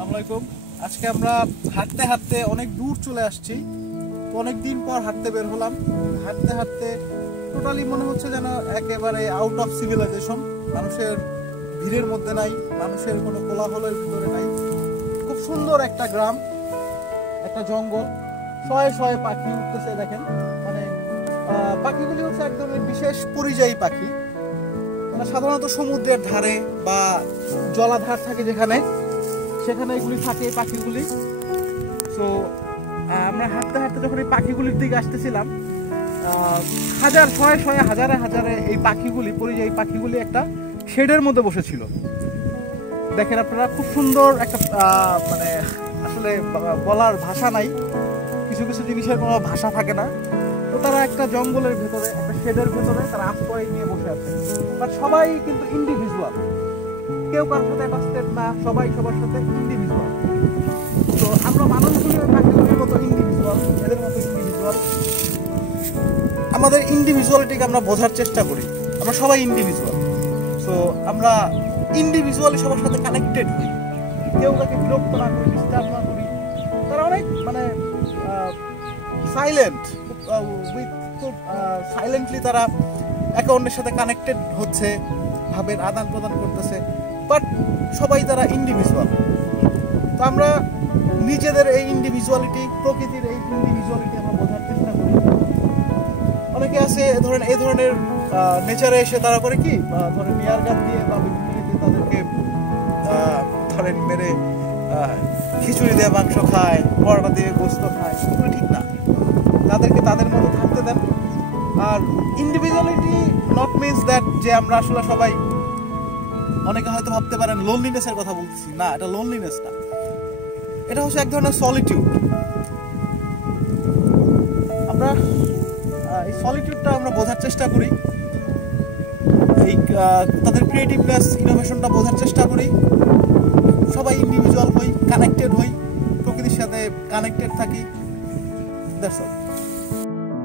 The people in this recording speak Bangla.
আসসালামু আলাইকুম। আজকে আমরা হাঁটতে হাঁটতে অনেক দূর চলে আসছি। তো অনেক দিন পর হাঁটতে বের হলাম। হাঁটতে হাঁটতে টোটালি মনে হচ্ছে যেন একেবারে আউট অফ সিভিলাইজেশন। মানুষের ভিড়ের মধ্যে নাই, মানুষের কোনো কোলাহলের ভিতরে নাই। খুব সুন্দর একটা গ্রাম, একটা জঙ্গল, শয়ে শয়ে পাখি উঠতেছে। দেখেন, মানে পাখিগুলি হচ্ছে একদম বিশেষ পরিযায়ী পাখি। মানে সাধারণত সমুদ্রের ধারে বা জলাধার থাকে যেখানে, সেখানে এগুলি থাকে এই পাখিগুলি। তো আমরা হাঁটতে হাঁটতে যখন এই পাখিগুলির দিকে আসতেছিলাম, হাজার শয়ে শয়ে হাজারে হাজারে এই পাখিগুলি, পরিযায়ী পাখিগুলি একটা শেডের মধ্যে বসেছিল। দেখেন আপনারা, খুব সুন্দর একটা মানে আসলে বলার ভাষা নাই, কিছু কিছু জিনিসের কোনো ভাষা থাকে না। তো তারা একটা জঙ্গলের ভেতরে, একটা শেডের ভেতরে তারা আশ্রয় নিয়ে বসে আছে। বাট সবাই কিন্তু ইন্ডিভিজুয়াল, কেউ কারোর সাথে অ্যাটাচড না, সবাই সবার সাথে ইন্ডিভিজুয়াল। তো আমরা মানুষগুলি পাখিগুলির মতো ইন্ডিভিজুয়াল, এদের মতো ইন্ডিভিজুয়াল। আমাদের ইন্ডিভিজুয়ালিটিকে আমরা বোঝার চেষ্টা করি। আমরা সবাই ইন্ডিভিজুয়াল। সো আমরা ইন্ডিভিজুয়ালি সবার সাথে কানেক্টেড হই, কেউ কাকে বিরক্ত না করি, ডিস্টার্ব না করি। তারা অনেক মানে সাইলেন্ট, খুব সাইলেন্টলি তারা একে অন্যের সাথে কানেক্টেড হচ্ছে, ভাবের আদান প্রদান করতেছে। বাট সবাই তারা ইন্ডিভিজুয়াল। তো আমরা নিজেদের এই ইন্ডিভিজুয়ালিটি, প্রকৃতির এই ইন্ডিভিজুয়ালিটি আমরা বোঝার চেষ্টা করি। অনেকে আছে ধরেন এই ধরনের নেচারে এসে তারা করে কি, ধরেন এয়ার গান দিয়ে বা বিভিন্ন ইয়েতে তাদেরকে ধরেন মেরে খিচুড়ি দিয়ে মাংস খায়, পরোটা দিয়ে গোস্ত খায়। সেগুলো ঠিক না, তাদেরকে তাদের মতো থাকতে দেন। আর ইন্ডিভিজুয়ালিটি নট মিনস দ্যাট যে আমরা আসলে সবাই, অনেকে হয়তো ভাবতে পারেন লোনলিনেসের কথা বলতেছি। না, এটা লোনলিনেস না, এটা হচ্ছে এক ধরনের সলিটিউড। আমরা এই সলিটিউডটা আমরা বোঝার চেষ্টা করি, এই তাদের ক্রিয়েটিভনেস, ইনোভেশনটা বোঝার চেষ্টা করি। সবাই ইন্ডিভিজুয়াল হই, কানেক্টেড হই, প্রকৃতির সাথে কানেক্টেড থাকি। That's all.